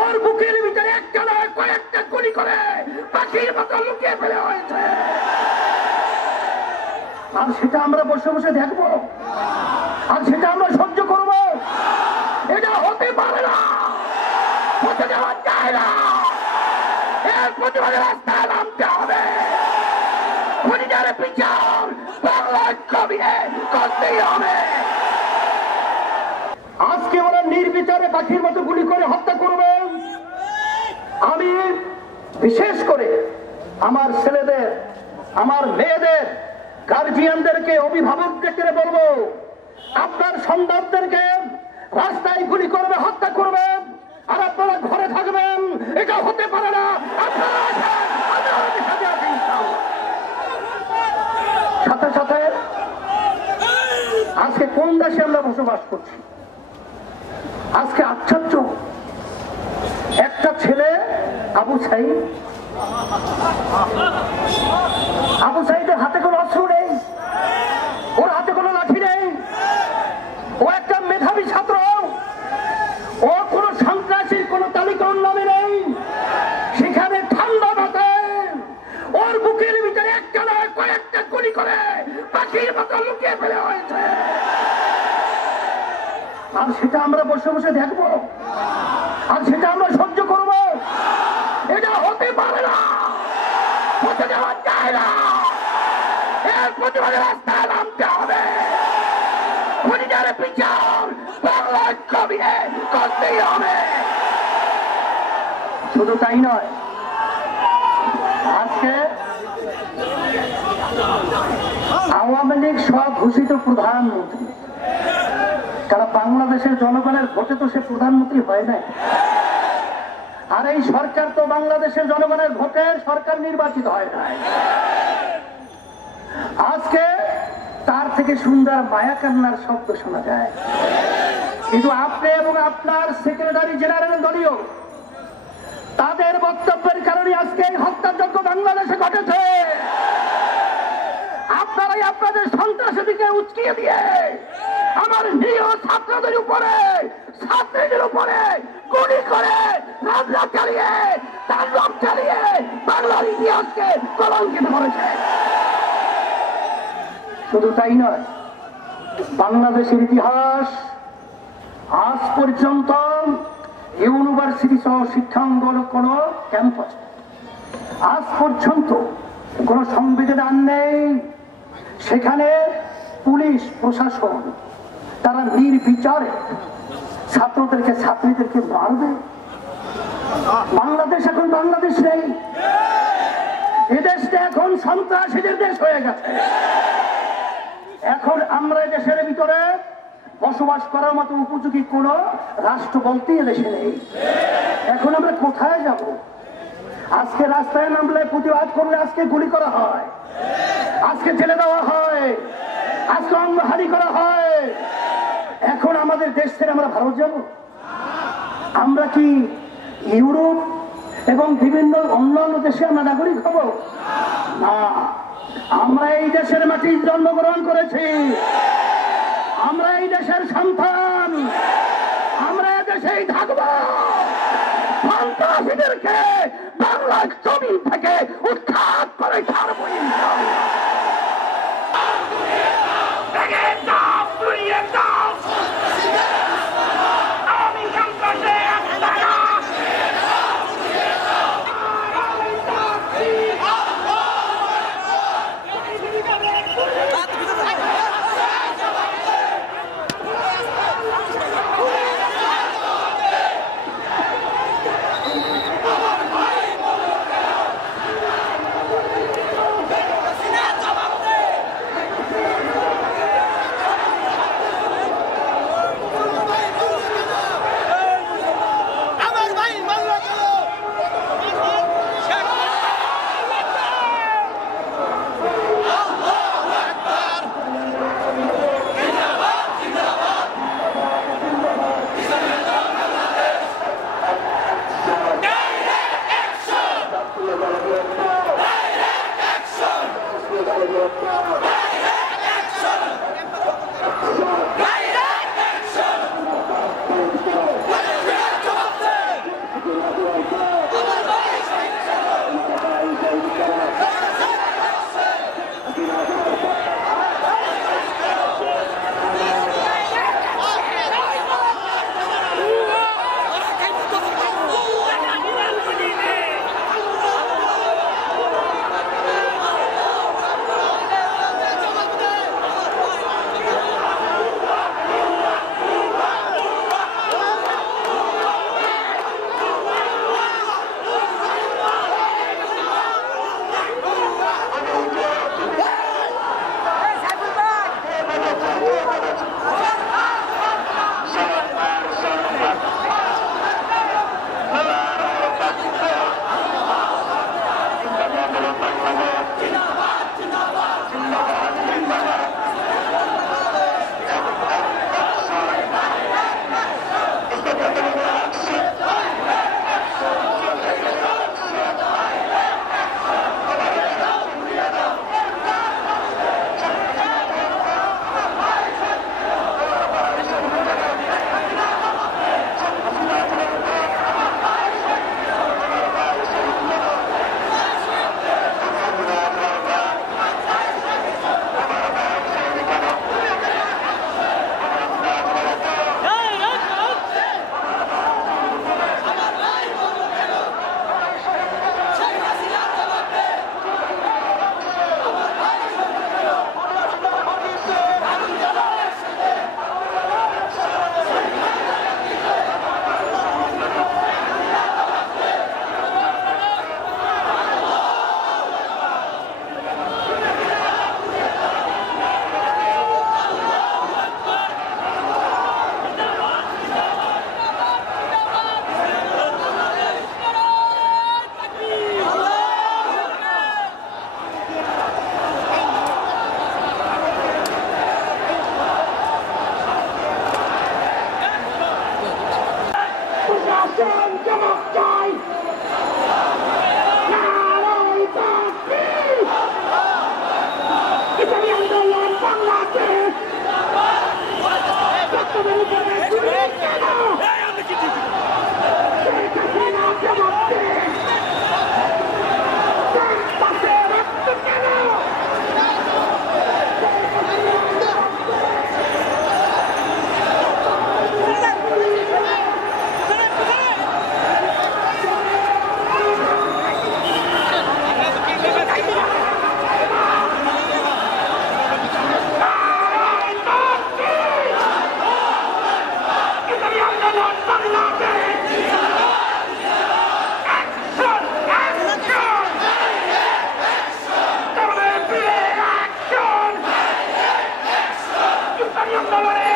ওর বুকের ভিতরে একটা নয় কয়েকটা গুলি করে পাখির মতো লুকিয়ে ফেলে হয়েছে। আর সেটা আমরা বসে বসে দেখবো, আর সেটা আমরা সহ্য করব? এটা হতে পারে না, হতে দেওয়া যায় না। এর প্রতিবাদে রাস্তায় নামতে হবে। খুনিদের বিচার বাংলার জমিনে করতেই হবে। আজকে ওরা নির্বিচারে পাখির মতো গুলি করে হত্যা করবে। আমি বিশেষ করে আমার ছেলেদের, আমার মেয়েদের, গার্জিয়ানদেরকে, অভিভাবকদেরকে বলবো, আপনার সন্তানদেরকে রাস্তায় গুলি করবে, হত্যা করবে, আর আপনারা ঘরে থাকবেন, এটা হতে পারে না। সাথে সাথে আজকে কোন দেশে আমরা বসবাস করছি? আজকে আশ্চর্য, একটা ছেলে আবু সাইদের হাতে কোনো অস্ত্র নেই, ওর হাতে কোনো লাঠি নেই, ও একটা মেধাবী ছাত্র, ও কোনো সন্ত্রাসীর কোনো তালিকার নামে নেই। সেখানে ঠান্ডা মাথায় ওর বুকের ভিতরে একটা নয় কয়েকটা গুলি করে পাখির মতো লুকিয়ে ফেলে হয়েছে। আর সেটা আমরা বসে বসে দেখবো, আর সেটা আমরা সহ্য করব? এটা হতে পারে না, হতে দেওয়া যায় না। এর প্রতিবাদে রাস্তায় নামতে হবে। খুনিদের বিচার বাংলার জমিনে করতেই হবে। শুধু তাই নয়, আজকে আওয়ামী লীগ স্বঘোষিত প্রধানমন্ত্রী, কারণ বাংলাদেশের জনগণের ভোটে তো সে প্রধানমন্ত্রী হয় নাই। আর এই সরকার তো বাংলাদেশের জনগণের ভোটে সরকার নির্বাচিত হয় নাই। আজকে তার থেকে সুন্দর মায়া কান্নার শব্দ শোনা যায়। কিন্তু আপনি এবং আপনার সেক্রেটারি জেনারেল দলীয়, তাদের বক্তব্যের কারণে আজকে এই হত্যাযজ্ঞ বাংলাদেশে ঘটেছে। আপনারাই আপনাদের সন্ত্রাসীকে উস্কিয়ে দিয়ে আমার নিরীহ ছাত্রদের উপরে, ছাত্রীদের উপরে গুলি করে রাজনীতি চালিয়ে, তাণ্ডব চালিয়ে বাংলার ইতিহাসকে কলঙ্কিত করেছে। শুধু তাই নয়, বাংলাদেশের ইতিহাস আজ পর্যন্ত ইউনিভার্সিটি সহ শিক্ষাঙ্গন কোন ক্যাম্পাস আজ পর্যন্ত কোন সংবিধান নেই সেখানে পুলিশ প্রশাসন তারা নির্বিচারে ছাত্রদেরকে, ছাত্রীদেরকে মারবে। বাংলাদেশ এখন বাংলাদেশ নেই, এদেশটা এখন সন্ত্রাসীদের দেশ হয়ে গেছে। এখন আমরা দেশের ভিতরে বসবাস করার মতো উপযোগী কোন রাষ্ট্র বলতে এদেশে নেই। এখন আমরা কোথায় যাব? আজকে রাস্তায় নামলে, প্রতিবাদ করলে আজকে গুলি করা হয়, আজকে জেলে দেওয়া হয়, আজকে অঙ্গহানি করা হয়। এখন আমাদের দেশ ছেড়ে আমরা ভারত যাব? আমরা কি ইউরোপ এবং বিভিন্ন অন্যান্য দেশে আমরা নাগরিক হব? না, আমরা এই দেশের মাটি জন্মগ্রহণ করেছি, আমরা এই দেশের সন্তান, আমরা এই দেশেই থাকব। সন্ত্রাসীদেরকে বাংলার জমিন থেকে উৎখাত করে ছাড়বো। আসুন জবাব চাই নারায় তাকবীর ইসলামী আন্দোলন বাংলাদেশ বক্তব্যের উপরে গুলি কেন শেখ হাসিনা জবাব দেন পাশে রক্ত কেন ¡Vamos!